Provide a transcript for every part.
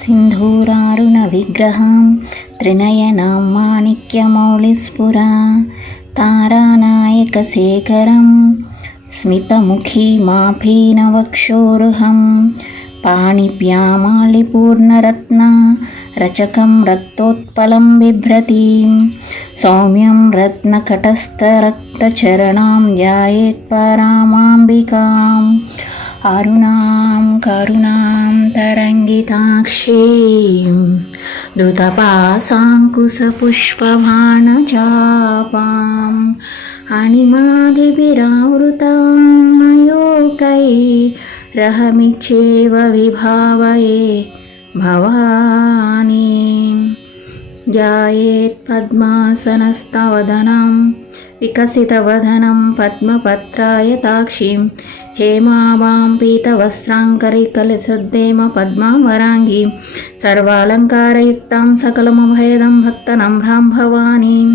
सिन्धूरारुणविग्रहां त्रिनयनां माणिक्यमौलिस्फुरा तारानायकशेखरं स्मितमुखीमाफीनवक्षोरुहं पाणिप्यामालिपूर्णरत्ना रचकं रक्तोत्पलं बिभ्रतीं सौम्यं रत्नकटस्थरक्तचरणां ध्यायेत्परामाम्बिकाम् अरुणां करुणां तरङ्गिताक्षीं द्रुतपासाङ्कुशपुष्पबाणचापाम् अणिमादिभिरावृतां मयोकैरहमिच्छेव विभावये भवानीं ध्यायेत्पद्मासनस्तवदनं विकसितवदनं पद्मपत्रायताक्षीं हेमावां पीतवस्त्राङ्करिकलसद्देम पद्मावराङ्गीं सर्वालङ्कारयुक्तां सकलमभयदं भक्तनम्रां भवानीं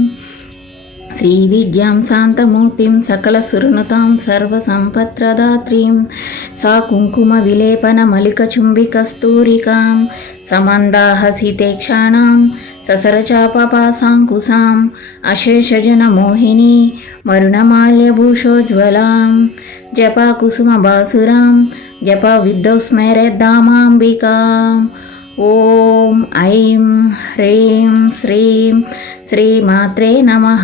श्रीविद्यां शान्तमूर्तिं सकलसुरनुतां सर्वसम्पत्प्रदात्रीं सा कुङ्कुमविलेपनमलिकचुम्बिकस्तूरिकां समन्दाहसितेक्षाणां ససరచాపపాసాంకుశాం అశేషజనమోహిని మరుణమాల్యభూషోజ్వలాం జపాకుసుమభాసురాం జప విద్యౌ స్మరేద్దామాంబికాం ఓం ఐం హ్రీం శ్రీం శ్రీమాత్రే నమ.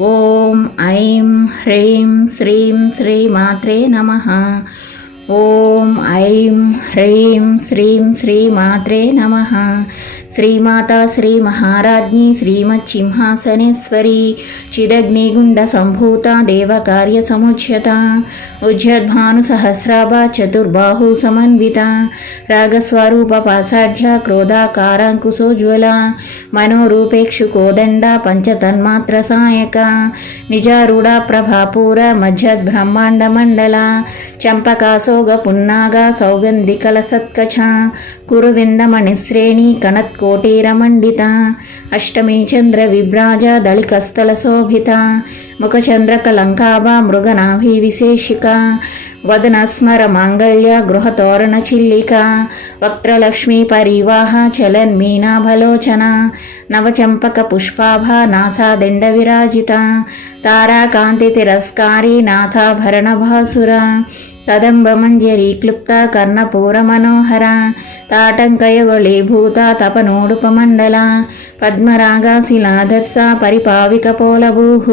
ఓం ఐం హ్రీం శ్రీం శ్రీమాత్రే నమ. ఓం ఐం హ్రీం శ్రీం శ్రీమాత్రే నమ. శ్రీమాత శ్రీ మహారాజ్ఞి శ్రీమచ్సింహాసనేశ్వరి చిదగ్నిగుండసంభూత దేవకార్య సముచ్యత ఉజ్జద్భాను సహస్రాభ చతుర్బాహు సమన్విత రాగస్వరూప పాసాఢ్య క్రోధాకారాంకుశోజ్వల మనోరూపేక్షు కోదండ పంచతన్మాత్ర సాయక నిజారూఢ ప్రభాపూర మధ్యద్ బ్రహ్మాండ మండల చంపకాసోగ పున్నాగ సౌగంధికల సత్కచ కురువిందమణిశ్రేణి కనత్కోటీరమండిత అష్టమి చంద్ర విభ్రాజ దళికస్థల శోభిత ముఖచంద్రకలంకాభ మృగనాభి విశేషిక వదన స్మర మాంగళ్య గృహతోరణ చిల్లిక వక్త్రలక్ష్మీ పరివాహ చలన్ మీనాభలోచన నవచంపక పుష్పాభ నాసాదెండ విరాజిత తారాకాంతి తిరస్కారీ నాథాభరణ భాసుర కదంబమంజరీ క్లుప్త కర్ణపూర మనోహర తాటంకయుగళీభూత తపనోడుపమండల పద్మరాగాశిలాదర్శ పరిపావిక పోలభూః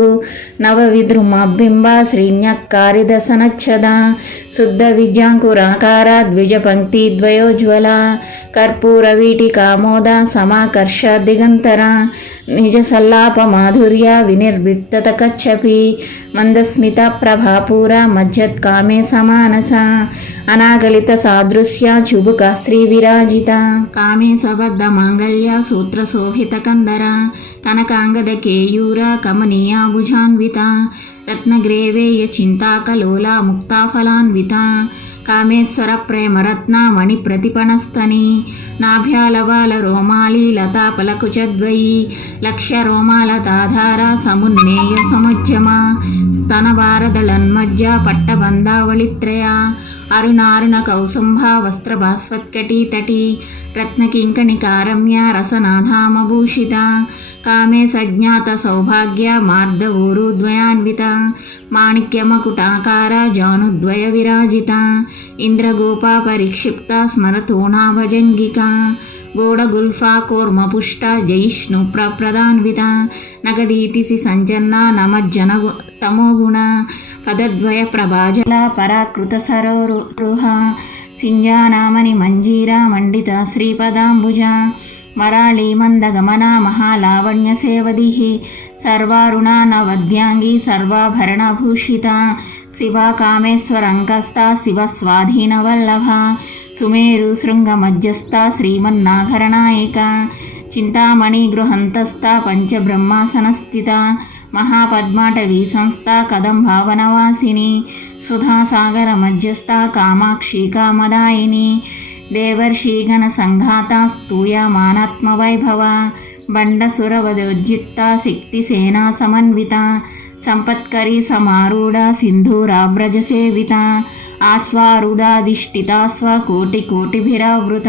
నవవిద్రుమబింబ శ్రీన్యక్కారిదసనచ్చద శుద్ధ విద్యాంకురాకార ద్విజపంక్తి ద్వయోజ్వల కర్పూర వీటికామోద సమాకర్ష దిగంతర నిజ సల్లాప మాధుర్య వినిర్విక్తత కచ్చపి మందస్మిత ప్రభాపూర మధ్యత్కామే సమానస అనాగలిత సాదృశ్య చుబుక శ్రీ విరాజిత కామేశబద్ధ మాంగళ్య సూత్ర శోభిత కందర కనకాంగద కేయూర కమనీయాభుజాన్విత రత్నగ్రేవేయ చింతాకలోల ముక్తాఫలాన్విత కామేశ్వర ప్రేమరత్న మణి ప్రతిపణస్థని నాభ్యాలవాల రోమాలి లతాపలకుచద్వయి లక్ష్య రోమాలతాధార సమున్నేయ సముజ్జమ స్తనభారదళన్మజ్జ పట్టబంధావళిత్రయ అరుణారుణ కౌసుంభ వస్త్రభాస్వత్కటీతటి రత్నకింకణికారమ్య రసనాధామభూషిత కామే సజ్ఞాత సౌభాగ్య మార్ద ఊరుద్వయాన్విత మాణిక్యమకుటాకార జానుద్వయ విరాజిత ఇంద్రగోపా పరిక్షిప్త స్మరతోణాభజంగిక గోడగుల్ఫా కోర్మపుష్ట జయిష్ణు ప్రప్రదాన్విత నగదీతిసి సంజన్న నమజ్జన తమోగుణ పదద్వయ ప్రభాజల పరాకృత సరోరుహ సింజానామని మంజీరా మండిత శ్రీపదాంబుజ మరాళీ మందగమన మహాలావణ్య సేవది సర్వారుణా సర్వాభరణభూషిత శివ కామేశ్వరంకస్త శివ స్వాధీనవల్లభ సుమేరు శృంగమధ్యస్థ శ్రీమన్నాఘరనాయక చింతామణి గృహంతస్థ పంచబ్రహ్మాసనస్థిత మహాపద్మాటవి సంస్థ కదం భావనవాసిని సుధాసాగర మధ్యస్థ కామాక్షి కామదాయిని దేవర్షీగణ సంఘాత స్తూయమానాత్మవైభవ శక్తి సేనా సమన్విత సంపత్కరి సమారూఢ సింధూరావ్రజ సేవిత ఆశ్వారుడాధిష్ఠితా స్వకోటి కోటిభిరావృత.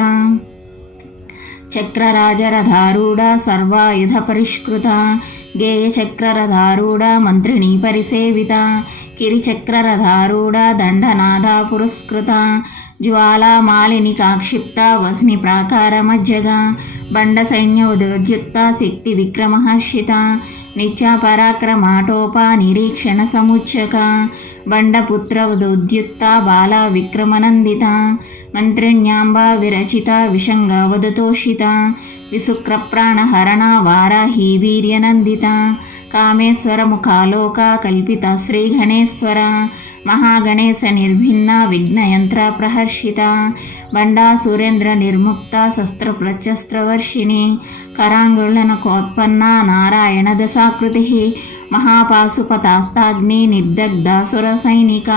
చక్రరాజరధారూఢ సర్వాయుధ పరిష్కృత గేయచక్రరధారూఢ మంత్రిణీ పరిసేవిత. కిరిచక్రరధారూఢ దండనాథ పురస్కృత. జ్వాలామాలిని కాక్షిప్త వహ్ని ప్రాకార మజ్జగ. బండ సైన్య ఉద్యుక్త శక్తి విక్రమహర్షిత. నిత్య పరాక్రమాటోప నిరీక్షణ సముచ్చక. బండపుత్ర ఉద్యుక్త బాల విక్రమనందిత. మంత్రిణ్యాంబ విరచిత విషంగ వదతోషిత. విశుక్రప్రాణహరణ వారాహీ వీర్యనందిత కామేశ్వర ముఖాలోక కల్పిత శ్రీగణేశ్వర మహాగణేశ నిర్భిన్న విఘ్నయంత్ర ప్రహర్షిత బండా సురేంద్ర నిర్ముక్త శస్త్ర ప్రచస్త్రవర్షిణి కరాంగుళన కోత్పన్న నారాయణ దశాకృతి మహాపాశుపతాస్తాగ్ని నిర్దగ్ధ సుర సైనిక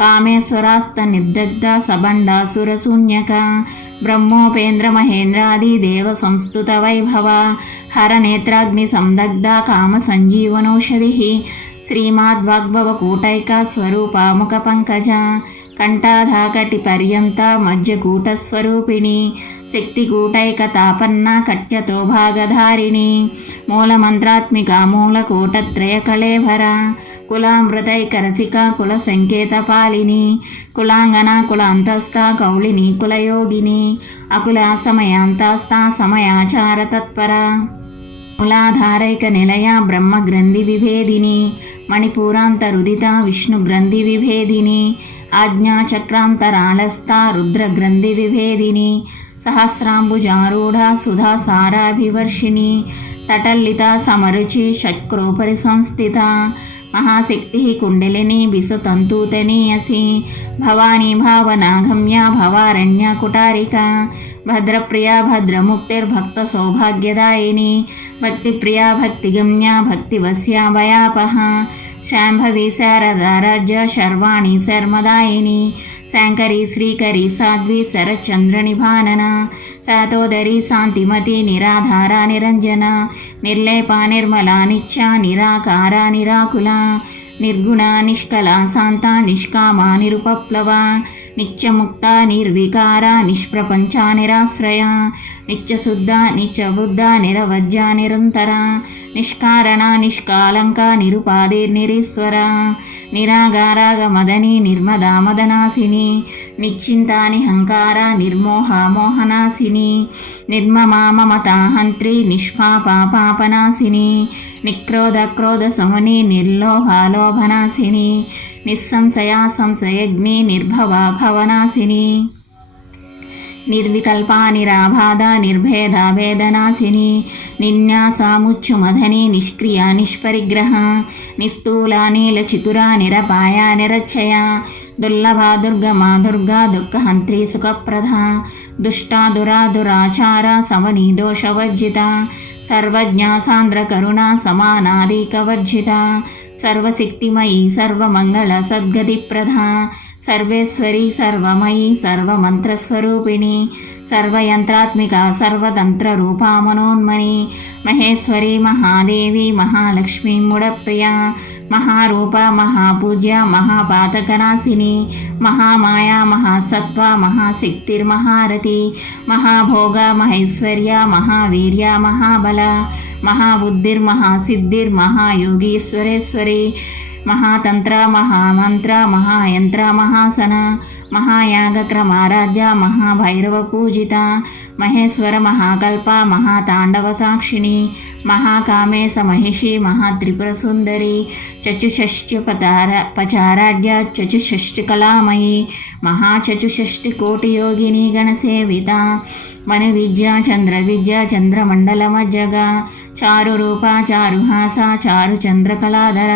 కామేశ్వరాస్త నిర్దగ్ధ సబండాసుర సురశూన్యక బ్రహ్మోపేంద్ర మహేంద్రాది దేవ సంస్థుత వైభవ హర నేత్రాగ్ని సందగ్ధ కామ సంజీవనౌషధి శ్రీమాద్వాగ్భవ కూటైక స్వరూపాముఖ పంకజ కంఠాధాకటి పర్యంత మధ్యకూటస్వరూపిణి శక్తికూటైక తాపన్న కట్యతోభాగధారిణి మూలమంత్రాత్మిక మూలకూటత్రయ కళేభర కులామృతైక రసిక కుల సంకేతపాలిని కులాంగన కుల అంతస్థ కౌళిని కులయోగిని అకుల సమయాంతస్థ సమయాచార తత్పర కులాధారైక నిలయ బ్రహ్మ గ్రంథి విభేదిని మణిపూరాంతరుదిత విష్ణు గ్రంథి విభేదిని ఆజ్ఞాచక్రాంతరాళస్థా రుద్రగ్రంథి విభేదిని సహస్రాంబుజారూఢ సుధా సారాభివర్షిణి తటల్లిత సమరుచి శక్రోపరి సంస్థిత మహాశక్తి కుండలిని బిసుతంతూతనీయసి భవానీ భావనాగమ్య భవారణ్య కుటారిక భద్రప్రియా భద్రముక్తిర్భక్త సౌభాగ్యదాయిని భక్తిప్రియా భక్తిగమ్య భక్తివస్యా భయాపహ శాంభవి శారదారాజ్య శర్వాణి శర్మదాయిని శాంకరి శ్రీకరి సాధ్వి శరచంద్రని భానన శాతోదరి శాంతిమతి నిరాధార నిరంజన నిర్లేప నిర్మల నిత్య నిరాకార నిరాకుల నిర్గుణ నిష్కల శాంత నిష్కామ నిరుపప్లవ నిత్యముక్త నిర్వికార నిష్ప్రపంచ నిరాశ్రయ నిత్యశుద్ధ నిత్యబుద్ధ నిరవజ్య నిరంతర నిష్కారణ నిష్కాలంక నిరుపాధిర్నిరీశ్వర నిరాగారాగ మదని నిర్మదా మదనాశిని నిశ్చింత నిహంకార నిర్మోహ మోహనాశిని నిర్మమామమతాహంత్రి నిష్పాప పాపనాశిని నిక్రోధ క్రోధ సమని నిర్లోభాలోభనాశిని నిస్సంశయా సంశయగ్ని నిర్భవ భవనాశిని. నిర్వికల్ప నిరాబాధ నిర్భేద భేదనాశిని నిన్యాసాముచ్చుమధని నిష్క్రియ నిష్పరిగ్రహ నిస్థూల నీలచితుర నిరపాయ నిరచ్చయ దుర్లభా దుర్గమా దుర్గా దుఃఖహంత్రి సుఖప్రధ దుష్టా దురా దురాచార సవని దోషవర్జిత సర్వజ్ఞ సాంద్ర కరుణ సమానాదికవర్జిత సర్వశక్తిమయీ సర్వమంగళ సద్గతిప్రధ సర్వేశ్వరి సర్వమయి సర్వమంత్రస్వరూపిణి సర్వయంత్రాత్మిక సర్వతంత్రరూపా మనోన్మణి మహేశ్వరి మహాదేవి మహాలక్ష్మి ముడప్రియ మహారూప మహాపూజ్య మహాపాతకనాశిని మహామాయా మహాసత్వ మహాశక్తిర్మహారతి మహాభోగ మహేశ్వర్య మహావీర్య మహాబల మహాబుద్ధిర్మహాసిద్ధిర్మహాయోగీశ్వరేశ్వరి మహాతంత్ర మహామంత్ర మహాయంత్ర మహాసన మహాయాగక్రమారాధ్య మహాభైరవ పూజిత మహేశ్వర మహాకల్ప మహాతాండవ సాక్షిణి మహాకామేశ మహిషి మహాత్రిపుర సుందరి చచుషష్ట్యపతార పచారాఢ్య చచుషష్టి కళామయి మహాచచుషష్టి కోటి యోగిని గణసేవిత మను విద్య చంద్ర విద్య చంద్రమండల మజ్జగ చారు రూప చారుహాస చారు చంద్రకళాధర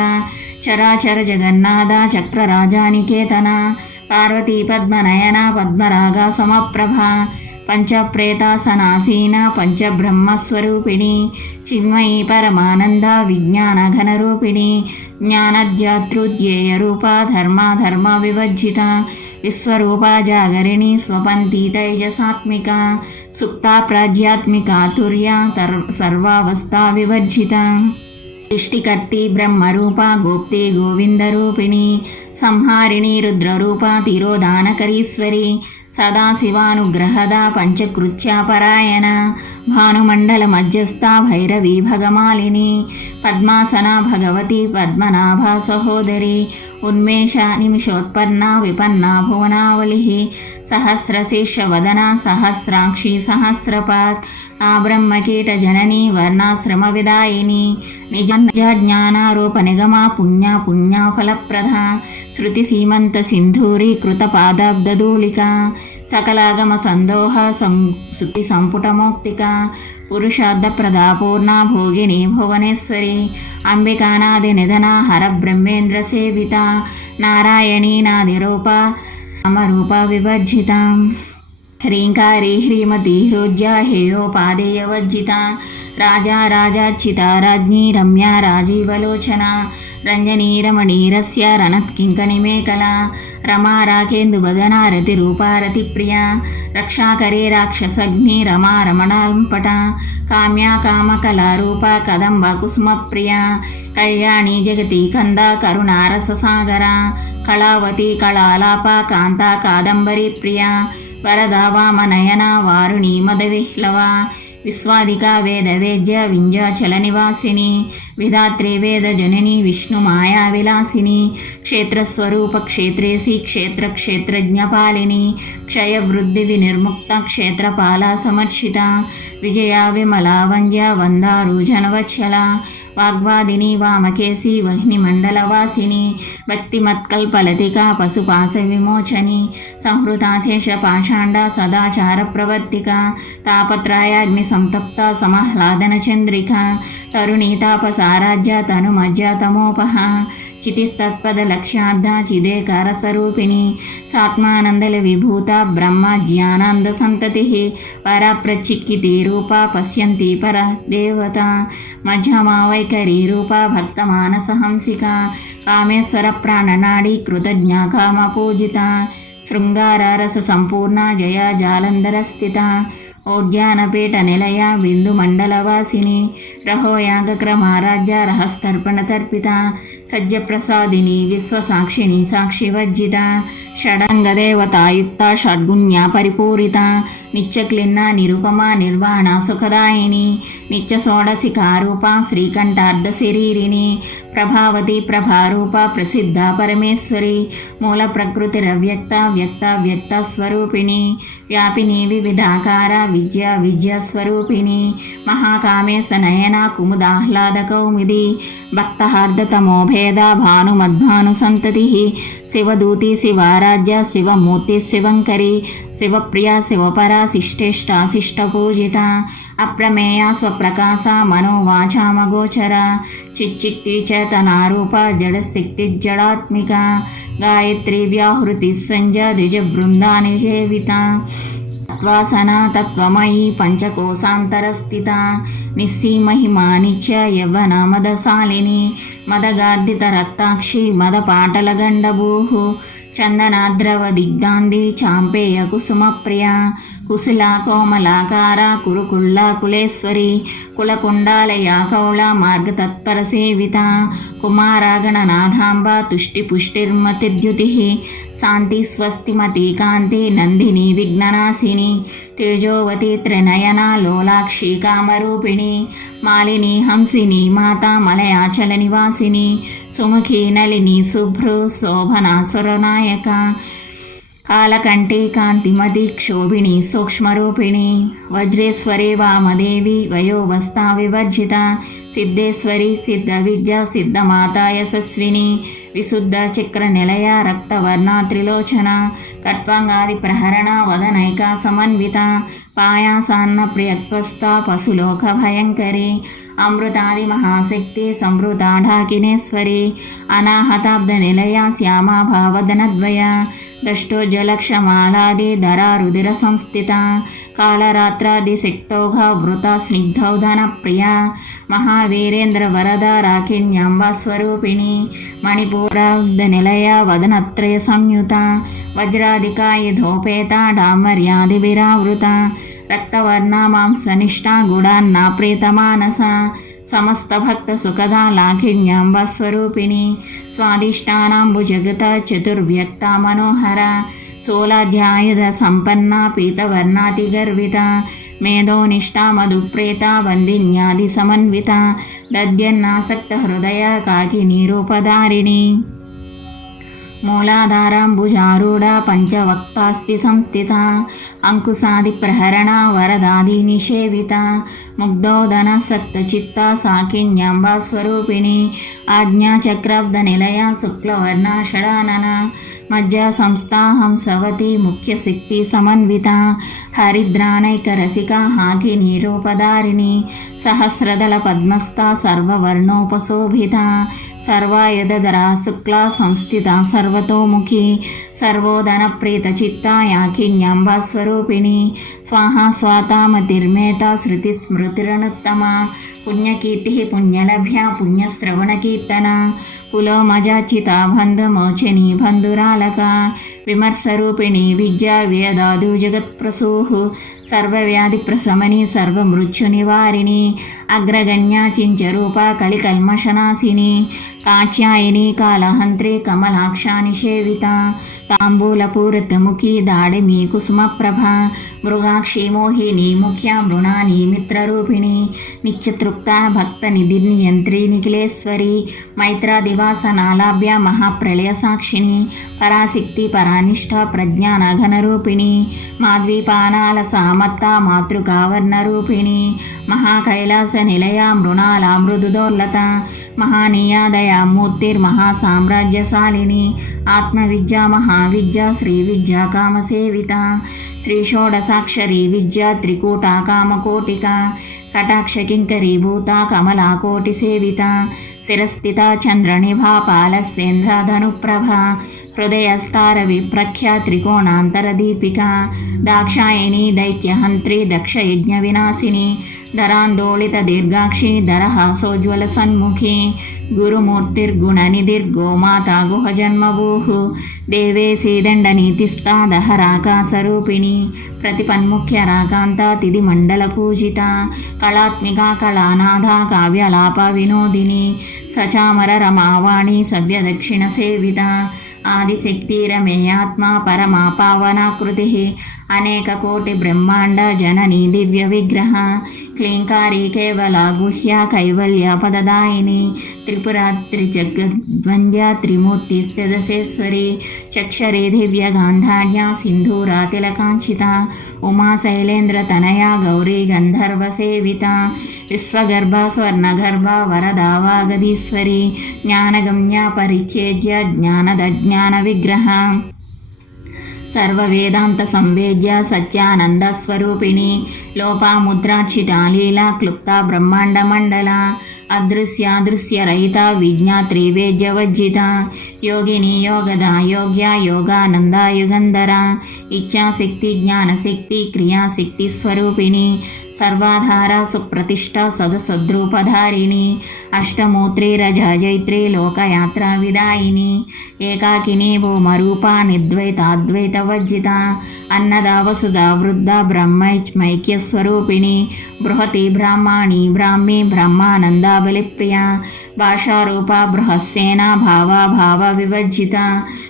చరాచర జగన్నాథ చక్రరాజానికేతన. పార్వతీ పద్మనయన పద్మరాగ సమప్రభ. పంచప్రేతాసనాసీన పంచబ్రహ్మస్వరూపిణి. చిన్మయీ పరమానంద విజ్ఞాన ఘనరూపిణి జ్ఞానధ్యాతృధ్యేయ రూప ధర్మ ధర్మ వివర్జిత విశ్వరూప జాగరిణి స్వపంతి తైజసాత్మిక. సుప్త ప్రాధ్యాత్మిక తుర్య సర్వావస్థా వివర్జిత. సృష్టికర్తి బ్రహ్మరూప గోప్తే గోవిందరూపిణి సంహారిణి రుద్రరూప తిరోదానకరీశ్వరి సదాశివానుగ్రహద పంచకృత్యాపరాయణ భానుమండల మధ్యస్థ భైరవీ భగమాలిని పద్మాసన భగవతి పద్మనాభ సహోదరి ఉన్మేష నిమిషోత్పన్న విపన్న భువనావళి సహస్రశీర్షవదన సహస్రాక్షి సహస్రపాత్ ఆ బ్రహ్మకీట జనని వర్ణాశ్రమ విదాయిని నిజ నిజ జ్ఞానారూప నిగమా పుణ్య పుణ్య ఫలప్రద శృతి సీమంత సింధూరి కృత పాదాబ్దూలిక సకలాగమ సందోహ సం శృతి సంపుటమౌక్తిక పురుషార్థ ప్రదాపూర్ణ భోగిని భువనేశ్వరి అంబికానాది నిధన హర బ్రహ్మేంద్ర సేవిత నారాయణీ నాది రూప అమరూప వివర్జిత హ్రీంకారీ హ్రీమతి హృద్యా హేయోపాదేయవర్జిత రాజా రాజార్చిత రాజ్ఞి రమ్య రాజీవలోచన రంజనీరమణీరస్య రణత్కింకణిమేకలా రమా రాకేందువదనా రూపారతి రతిప్రియా రక్షాకరే రాక్షసగ్ని రమా రమణాంపట కామ్యా కామకళారూప కదంబ కుసుమప్రియా కళ్యాణి జగతి కంద కరుణారససాగర కళావతి కళాలాప కాంతా కాదంబరి ప్రియా వరద వామనయన వారుణీ మదవిహ్లవ విశ్వాదిక వేద వేద్య వింధ్యాచల నివాసిని విధాత్రి వేద జనని విష్ణు మాయా విలాసిని క్షేత్రస్వరూప క్షేత్రేసి క్షేత్ర క్షేత్రజ్ఞపాలిని క్షయవృద్ధి వినిర్ముక్త క్షేత్రపాల సమర్షిత విజయ విమలా వంద్య వందారు జనవత్సల వాగ్వాదిని వామకేసి వహ్ని మండలవాసిని భక్తిమత్కల్పలతిక పశుపాశ విమోచని సంహృతాశేష పాషాండ సదాచార ప్రవర్తిక తాపత్రయాగ్ని సంతప్త సమహ్లాదన చంద్రిక తరుణీ తాపసారాధ్య తను మధ్య తమోపహ చితిస్తత్పద లక్ష్యార్థ చిదేకార స్వరూపిణి సాత్మానందల విభూత బ్రహ్మ జ్ఞానాంద సంతతి పర ప్రచిక్కితి రూప పశ్యంతి పర దేవత మధ్యమావైఖరి రూప భక్త మానస హంసిక కామేశ్వర ప్రాణనాడి కృతజ్ఞ కామ పూజిత శృంగార సంపూర్ణ జయ జాలంధర స్థిత ఓడ్యానపీఠ నిలయ బిందు మండలవాసిని రహోయాంగక్రమారాజ్య రహస్తర్పణ తర్పిత సజ్జప్రసాదిని విశ్వసాక్షిని సాక్షివర్జిత షడంగదేవతాయుక్త షడ్గుణ్య పరిపూరిత నిత్యక్లిన్న నిరుపమ నిర్వాణ సుఖదాయిని నిత్య షోడశికారూప శ్రీకంఠార్ధ శరీరిని ప్రభావతి ప్రభారూప ప్రసిద్ధ పరమేశ్వరి మూల ప్రకృతి రవ్యక్త వ్యక్త వ్యక్త స్వరూపిణి వ్యాపిని వివిధాకార విద్య విద్య స్వరూపిణి మహాకామేశ నయన కుముదాహ్లాద కౌముది భక్తహార్దతమోభేద భానుమద్భాను సంతతి శివదూతి శివారాధ్య శివమూర్తి శివంకరి శివప్రియ శివపర శిష్టేష్ట శిష్టపూజిత అప్రమేయ స్వప్రకాశ మనోవాచామగోచర చిచ్చిక్తి చేతనారూప జడశక్తి జడాత్మిక గాయత్రి వ్యాహృతి సంజ ద్విజ బృందాని సేవిత తత్వాసన తత్వమయీ పంచకోశాంతరస్థిత నిస్సీమహిమా నిత్య యవ్వన మదశాలిని మదగార్ధిత రక్తాక్షి మదపాటల గండభూహు చందనాద్రవ దిగ్గాంధి చాంపేయ కుసుమప్రియ కుశల కోమలాకార కురుకుళ్ళ కులేశ్వరి కులకుండాలయ కౌళ మార్గతత్పర సేవిత కుమారాగణనాథాంబ తుష్టి పుష్టిర్మతిద్యుతి శాంతి స్వస్తిమతి కాంతి నందిని విఘ్ననాశిని తేజోవతి త్రినయన లోలాక్షి కామరూపిణి మాలిని హంసిని మాత మలయాచల నివాసిని సుముఖి నలిని శుభ్రు శోభనాసురనాయక కాలకంఠి కాంతిమతి క్షోభిణి సూక్ష్మరూపిణి వజ్రేశ్వరి వామదేవి వయోవస్థా వివర్జిత సిద్ధేశ్వరి సిద్ధ విద్య సిద్ధమాత యశస్విని విశుద్ధ చక్ర నిలయ రక్తవర్ణ త్రిలోచన కట్వాంగాది ప్రహరణ వదనైక సమన్విత పాయాసాన్న ప్రియత్వస్థ పశులోక భయంకరి అమృతాది మహాశక్తి సంవృతాఢాకినేశ్వరి అనాహతాబ్ద నిలయ శ్యామా భావదనద్వయ దష్టోజ్జలక్షమాలాది ధరా రుదిర సంస్థిత కాళరాత్రాది శక్తౌఘ వృత స్నిగ్ధౌధన ప్రియ మహావీరేంద్ర వరద రాకిణ్యాంబ స్వరూపిణి మణిపూరాబ్ద నిలయ వదనత్రయ సంయుత వజ్రాధికాయ ధోపేత డామర్యాది విరావృత రక్తవర్ణ మాంసనిష్ట గుడాన్నా ప్రేతమానస సమస్త భక్త సుఖదా లాఖిణ్యాంబ స్వరూపిణి స్వాదిష్టానాంబు జగత చతుర్వ్యక్త మనోహర స్థూలాధ్యాయుధ సంపన్న పీతవర్ణాతి గర్విత మేధోనిష్టా మధుప్రేత వందిన్యాది సమన్విత దద్యన్నాసక్త హృదయ కాకి రూపధారిణి మూలాధారాంబుజారూఢ పంచవక్తాస్తి సంస్థిత అంకుశాది ప్రహరణ వరదాది నిషేవిత ముగ్ధోదన సక్తచిత్త సాకిన్యాంబ స్వరూపిణి ఆజ్ఞాచక్రాబ్ద నిలయ శుక్లవర్ణ షడానన మధ్య సంస్థాహంసవతి ముఖ్యశక్తి సమన్విత హరిద్రానైక రసిక హాకిని రూపధారిణి సహస్రదళ పద్మస్థ సర్వవర్ణోపశోభిత సర్వాయుధరా శుక్ల సంస్థిత సర్వతోముఖి సర్వోదన ప్రీత చిత్త యాకిన్యాంబ స్వరూపిణి స్వాహ స్వాతామతిర్మేత శృతి స్మృతిరనుత్తమ పుణ్యకీర్తి పుణ్యలభ్య పుణ్యశ్రవణకీర్తన పులోమజాచితా బంధమోచని బంధురాలక విమర్శరూపిణి విద్యా వేదాదు జగత్ప్రసూః సర్వవ్యాధి ప్రశమని సర్వమృత్యు నివారిణి అగ్రగణ్యా చించరూప కలికల్మషనాశిని కాచ్యాయని కాళహంత్రి కమలాక్షా నిషేవిత తాంబూలపూరితముఖి దాడిమి కుసుమప్రభ మృగాక్షి మోహిని ముఖ్య మృణాని మిత్రరూపిణి నిత్యతృ నిత్యతృప్త భక్త నిధిర్నియంత్రి నిఖిలేశ్వరి మైత్రాదివాసనాలాభ్య మహాప్రళయ సాక్షిని పరాశక్తి పరానిష్ట ప్రజ్ఞాన ఘనరూపిణి మాద్వీపానాల సామత్త మాతృకావర్ణరూపిణి మహాకైలాస నిలయ మృణాల మృదుదోర్లత మహానీయాదయ మూర్తిర్మహాసామ్రాజ్యశాలిని ఆత్మవిద్య మహావిద్య శ్రీ విద్య కామసేవిత శ్రీ షోడసాక్షరి విద్య త్రికూట కామకోటిక కటాక్ష కింకరీభూత కమలాకోటి సేవిత శిరస్థిత చంద్రనిభా పాలస్యేంద్రధనుప్రభ హృదయస్తార విప్రఖ్య త్రికోణాంతరదీపిక దాక్షాయణి దైత్యహంత్రి దక్షయజ్ఞ వినాశిని ధరాందోళిత దీర్ఘాక్షి దరహాసోజ్వల సన్ముఖి గురుమూర్తిర్గుణనిధిర్గోమాతా గుహజన్మభూః దేవేశీ దండనీతిస్తా దహరాకాశరూపిణి ప్రతిపన్ముఖ్య రాకాంత తిది మండల పూజిత కళాత్మిక కళానాథ కావ్యలాప వినోదిని సచామర రమావాణి సవ్యదక్షిణ సేవిత ఆదిశక్తి రమేయాత్మ పరమా పావనాకృతి అనేక కోటి బ్రహ్మాండ జననీ దివ్య విగ్రహ క్లీంకారి కేవల గుహ్య కైవల్య పదదాయిని త్రిపురాత్రి జగద్వంద్య త్రిమూర్తి స్థితసేశ్వరి చక్షరి దివ్య గాంధార్య సింధూర తిలకాంక్షిత ఉమా శైలేంద్ర తనయ గౌరీ గంధర్వ సేవిత విశ్వగర్భ స్వర్ణగర్భ వరదావాగదీశ్వరి జ్ఞానగమ్య పరిచ్ఛేద్య జ్ఞానదజ్ఞాన విగ్రహ సర్వవేదాంత సంవేద్య సత్యానంద స్వరూపిణి లోపాముద్రాక్షిత లీలా క్లుప్త బ్రహ్మాండ మండల అదృశ్యాదృశ్య రహిత విజ్ఞా త్రివేద్య త్రివేద్యవజ్జిత యోగిని యోగద యోగ్య యోగానంద యుగంధర ఇచ్ఛాశక్తి జ్ఞానశక్తి క్రియాశక్తి స్వరూపిణి సర్వాధార సుప్రతిష్ట సదసద్రూపధారిణి అష్టమూత్రి రజజైత్రి లోకయాత్ర విదాయిని ఏకాకిని భూమరూప నిర్ద్వైతాద్వైత వజ్జిత అన్నదా వృద్ధ బ్రహ్మైక్య స్వరూపిణి బృహతి బ్రాహ్మణి బ్రాహ్మీ బ్రహ్మానందాబలిప్రియ భాషారూప బృహస్సేన భావ భావ విభజిత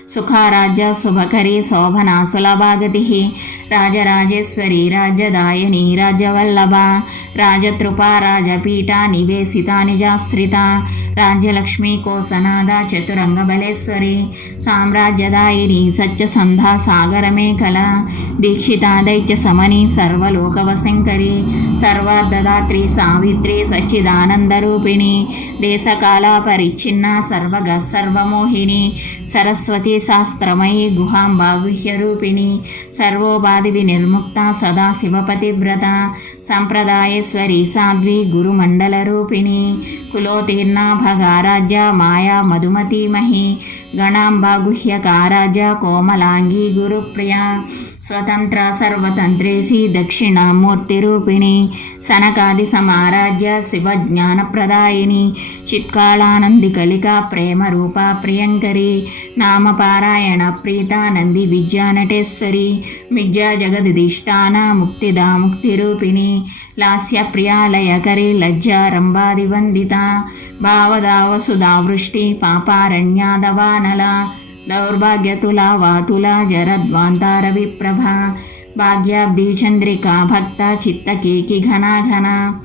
సుఖారాజ్య శుభకరి శోభనా సులభాగతి రాజరాజేశ్వరి రాజ్యదాయని రాజ్యవల్లభ రాజతృప రాజపీఠ నివేసిత నిజాశ్రిత రాజ్యలక్ష్మీ కోసనాద చతురంగ బలేశ్వరి సామ్రాజ్యదాయిని సత్యసంధ సాగరమేఖల దీక్షిత దైత్య సమని సర్వలోకవశంకరి సర్వార్ధదాత్రి సావిత్రి సచ్చిదానందరూపిణి దేశ దేశకాల పరిచ్ఛిన్న సర్వగ సర్వమోహిని సరస్వతి శాస్త్రమయీ గుహాం గుహాంబాగుహ్యరూపిణి సర్వోపాధి వినిర్ముక్త సదా శివపతివ్రత సంప్రదాయేశ్వరి సాధ్వి గురుమండల రూపిణి కులోతీర్ణ భగారాజ్య మాయా మధుమతీమహి గణాంబాగుహ్యకారాజ కోమలాంగి గురుప్రియ స్వతంత్ర సర్వతంత్రేసి దక్షిణామూర్తిరూపిణి సనకాది సమారాజ్య శివజ్ఞానప్రదాయిని చిత్కాళానంది కలిక ప్రేమ రూప ప్రియంకరి నామపారాయణ ప్రీతానంది విద్యానటేశ్వరి విద్యా నటేశ్వరి ముక్తిదా ముక్తిరూపిణి లాస్య ప్రియాలయకరి లజ్జారంభాదివందిత భావదావసుధావృష్టి పాపారణ్యాదవానల దౌర్భాగ్యతులా వాతులా జరద్వాంతారవిప్రభా భాగ్యాబ్ది చంద్రికా భక్త చిత్తకేకి ఘనాఘన. ఘనా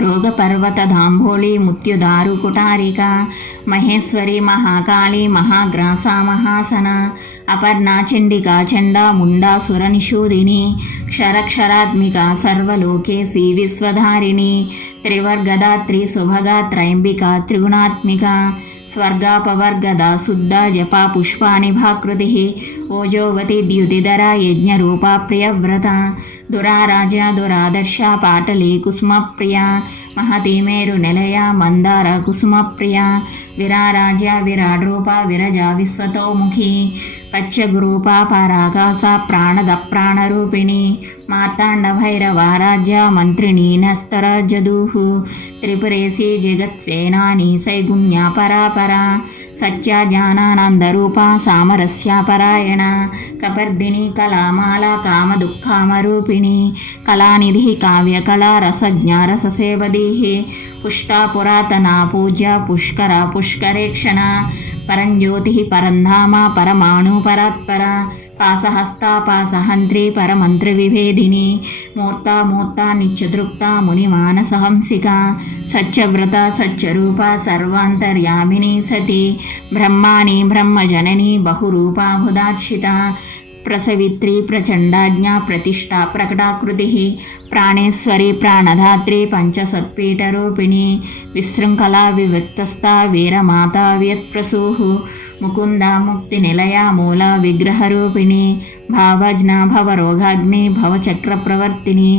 రోగపర్వతదాంభోళి ముత్యుదారు కుటారిక మహేశ్వరి మహాకాళి మహాగ్రాసా మహాసన అపర్ణా చండికా చండా ముండా సురనిషూదిని క్షరక్షరాత్మిక సర్వలోకేసి విశ్వధారిణి త్రివర్గదాత్రి త్రిసుభగా త్రైంబిక త్రిగుణాత్మిక స్వర్గాపవర్గదా శుద్ధ జపా పుష్పాని భాకృతి ఓజోవతి ద్యుతిధర యజ్ఞరూపా ప్రియవ్రత దురారాజ దురాదర్శ పాటలి కుసుమప్రియ మహతి మేరు నిలయ మందార కుసుమప్రియ విరారాజ్య విరాట్ రూప విరజ విశ్వతోముఖి పచ్చగురూప పరాకాస ప్రాణద ప్రాణరూపిణి మార్తాండ భైరవారాజ్య మంత్రిణి నస్తరాజదూహు త్రిపురేసి జగత్సేనాని సైగుణ్య పరాపరా సత్య జ్ఞానానందరూప సామరస్య కపర్దిని కళామాల కామదుఃఖామరూపిణి కళానిధి కావ్యకళా రసజ్ఞ రససేవదీహి పుష్టా పురాతన పూజ్య పుష్కర పుష్కరేక్షణ పరంజ్యోతి పరంధామ పరమాణు పరాత్పర పాసహస్తా పాసహంత్రి పరమంత్రి విభేదిని మూర్త మూర్త నిత్యతృప్త మునిమానసహంసిక సత్యవ్రత సత్యరూప సర్వాంతర్యామిని సతి బ్రహ్మాణి బ్రహ్మజనని బహురూపాభుదాక్షిత ప్రసవిత్రి ప్రచండాజ్ఞ ప్రతిష్ట ప్రకటాకృతి ప్రాణేశ్వరి ప్రాణధాత్రి పంచసత్పీఠరూపిణి విశృంఖలా వివిక్తస్థ వీరమాత వ్యత్ప్రసూః ముకుంద ముక్తి నిలయ మూల విగ్రహరూపిణి భావజ్ఞ భవరోగాగ్ని భవచక్ర ప్రవర్తిని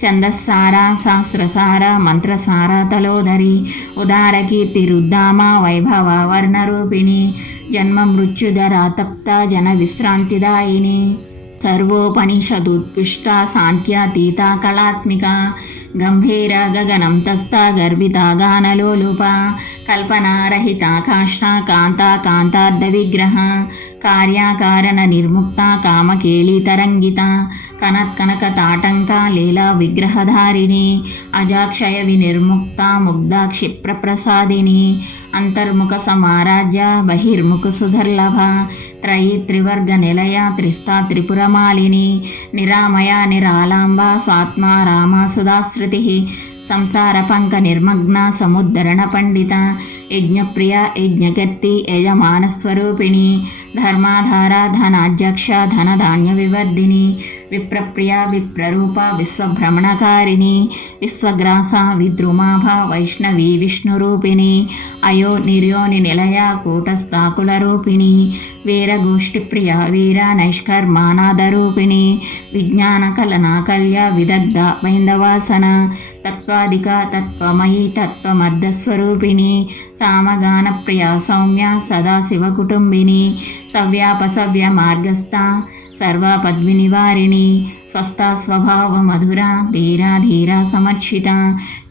ఛందస్సార శాస్త్రసార మంత్రసార తలోదరి ఉదారకీర్తి రుద్దామ వైభవ వర్ణరూపిణి జన్మ మృత్యుధర తప్త జన విశ్రాంతిదాయిని సర్వోపనిషదుత్కృష్ట శాంత్యాతీత కళాత్మిక గంభీర గగనం తస్థ గర్భిత గానలోలుప కల్పనారహిత కాష్ట కాంత కాంతార్థ విగ్రహ కార్యాకారణ నిర్ముక్త కామకేళి తరంగిత కనత్కనక తాటంక లీలా విగ్రహధారిణి అజాక్షయ వినిర్ముక్త ముగ్ధ క్షిప్రప్రసాదిని అంతర్ముఖ సమారాజ్య బహిర్ముఖ సుధర్లభ త్రయీ త్రివర్గ నిలయ త్రిస్తా త్రిపురమాలిని నిరామయ నిరాలాంబ స్వాత్మ రామ సుధాశ్రుతి సంసార పంక నిర్మగ్న సముద్ధరణ పండిత యజ్ఞప్రియ యజ్ఞకర్తి యజమానస్వరూపిణి ధర్మాధార ధనాధ్యక్ష ధనధాన్య వివర్ధిని విప్రప్రియ విప్రరూప విశ్వభ్రమణకారిణి విశ్వగ్రాస విద్రుమాభ వైష్ణవి విష్ణురూపిణి అయో నిర్యోని నిలయ కూటస్థాకుల రూపిణి వీరగోష్ఠిప్రియ వీర నైష్కర్మానాదరూపిణి విజ్ఞాన కలనా విదగ్ధ వైందవాసన తత్వాధిక తత్వమయీ తత్వమర్ధస్వరూపిణి సామగాన ప్రియ సౌమ్య సదాశివ కుటుంబిని సవ్యాపసవ్య మార్గస్థ సర్వపద్వినివారిణి స్వస్థ స్వభావ మధుర ధీరా ధీర సమర్చిత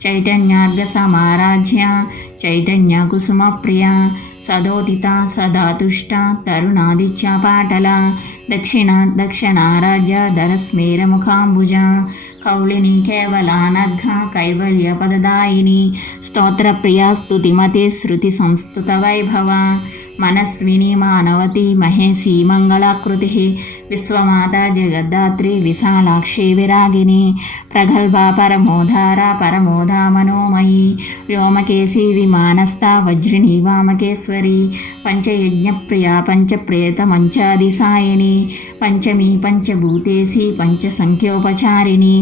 చైతన్యార్గ సమారాధ్య చైతన్య కుసుమ ప్రియ సదోదిత సదాతుష్ట తరుణాదిత్య పాటల దక్షిణ దక్షిణారాజ్య ధరస్మేర ముఖాంబుజ కౌళిని కేవలానర్ఘ కైవల్య పదదాయిని స్తోత్రప్రియ స్తుతిమతి శృతి సంస్థుత వైభవ మనస్విని మానవతి మహేశీ మంగళాకృతి విశ్వమాత జగద్ధాత్రి విశాలాక్షి విరాగిని ప్రగల్భ పరమోధార పరమోధా మనోమయి వ్యోమకేశి విమానస్థ వజ్రిణి వామకేశ్వరి పంచయజ్ఞప్రియ పంచప్రేత మంచాదిసాయిని పంచమీ పంచభూతేసి పంచసంఖ్యోపచారిణి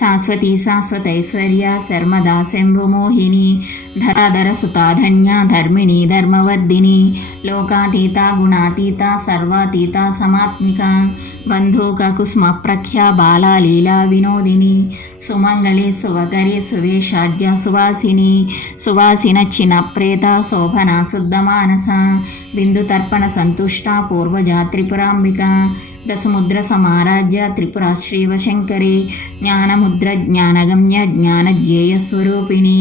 శాశ్వతి శాశ్వతైశ్వర్య శర్మదా శంభుమోహిని ధరాధర సుతాధన్య ధర్మిణి ధర్మవర్ధిని లోకాతీత గుణాతీత సర్వాతీత సమాత్మిక బంధూక కుస్మ ప్రఖ్యా బాలా వినోదిని సుమంగళి సువకరి సువేషాఢ్య సువాసిని సువాసిన చిన ప్రేత శోభన శుద్ధ మానస బిందు తర్పణ సంతుష్ట పూర్వజా త్రిపురాంబిక దశముద్ర సమారాధ్య త్రిపుర శ్రీవశంకరి జ్ఞానముద్ర జ్ఞానగమ్య జ్ఞానజ్ఞేయ స్వరూపిణి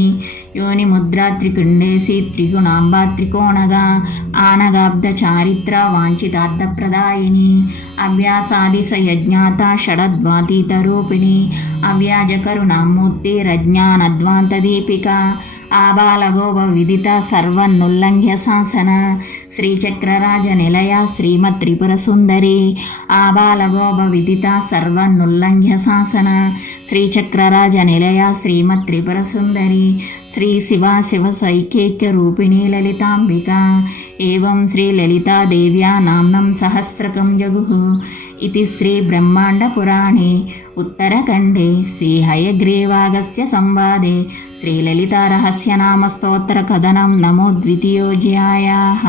యోనిముద్ర త్రికుండేసి త్రిగుణాంబ త్రికోణగా ఆనగాబ్ద చారిత్ర వాంఛితార్థప్రదాయిని అవ్యాసాది సయజ్ఞాత షడద్వాతీత రూపిణి అవ్యాజకరుణామూర్తి రజ్ఞానద్వాంత దీపిక ఆబాలగోవ విదిత సర్వన్నుల్లంఘ్య శాసన श्रीचक्रराजनिलया श्रीमत्त्रिपुरसुन्दरी आबालगोपविदिता सर्वन्नुल्लङ्घ्य शासन श्रीचक्रराजनिलया श्रीमत्त्रिपुरसुन्दरी श्रीशिवा शिवसैक्यैक्यरूपिणी ललिताम्बिका एवं श्रीललितादेव्या नाम्नं सहस्रकं जगुः इति श्रीब्रह्माण्डपुराणे उत्तरखण्डे श्रीहयग्रीवागस्य संवादे श्रीललितारहस्यनामस्तोत्रकथनं नमो द्वितीयोऽध्यायाः